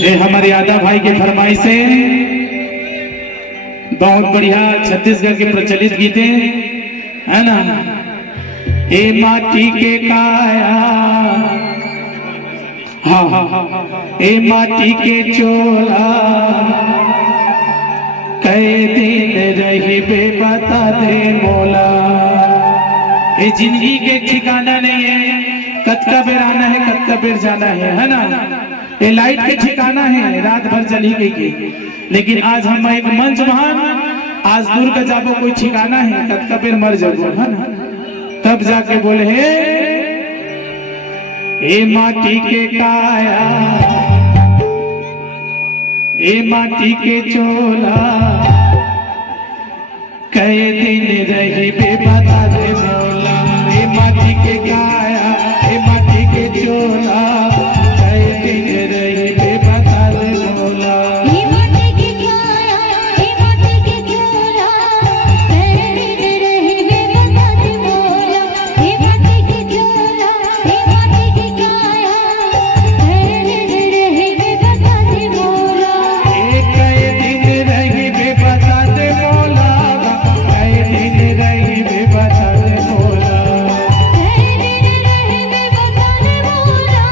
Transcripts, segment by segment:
ये हमारे यादव भाई के फरमाइश से बहुत बढ़िया छत्तीसगढ़ के प्रचलित गीते है ना। ए माटी के काया, हाँ हाँ हाँ, ए माटी के चोला कई दिन रही बे बता दे मोला। ये जिंदगी के ठिकाना नहीं है, कद का बेर आना है कद का बेर जाना है ना। ये लाइट के ठिकाना है, रात भर चली गई की, लेकिन आज हम एक मंच महान, आज दूर का जाबो कोई ठिकाना है, कद का बेर मर जाबो है ना। तब जाके बोले हे ए माटी के काया, ए माटी के चोला कई दिन रही बे बता दे मोला। ए माटी के काया, ए माटी के चोला कई दिन रही बे बता दे मोला। ए माटी के काया, ए माटी के चोला कई दिन रही बे बता दे मोला। ए माटी के चोला, ए माटी के काया कई दिन रही बे बता दे मोला। ए कई दिन रही बे बता दे मोला, कई दिन रही बे बता दे मोला। कई दिन रही बे बता दे मोला,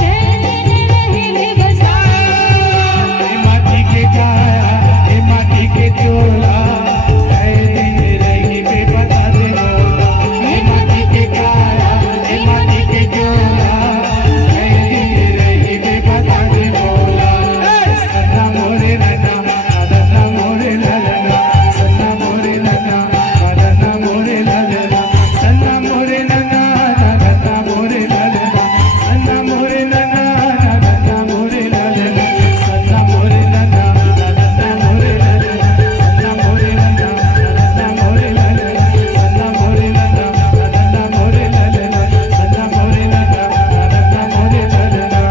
कई दिन रही बे बता दे मोला। ए माटी के काया, ए माटी के चोला कई दिन रही बे बता दे मोला। ए माटी के काया, ए माटी के चोला कई दिन रही बे बता दे मोला। सन्ना मोरे नन्ना, नन्ना मोरे ललना, सन्ना मोरे नन्ना, नन्ना मोरे ललना, सन्ना मोरे नन्ना, नन्ना मोरे ललना, सन्ना मोरे नन्ना, नन्ना मोरे ललना, सन्ना मोरे नन्ना, नन्ना मोरे ललना, सन्ना मोरे नन्ना, नन्ना मोरे ललना, सन्ना मोरे नन्ना, नन्ना मोरे ललना, सन्ना मोरे नन्ना, नन्ना मोरे ललना।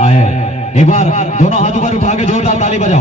आए एक बार दोनों हाथ ऊपर उठा के जोरदार ताली बजाओ।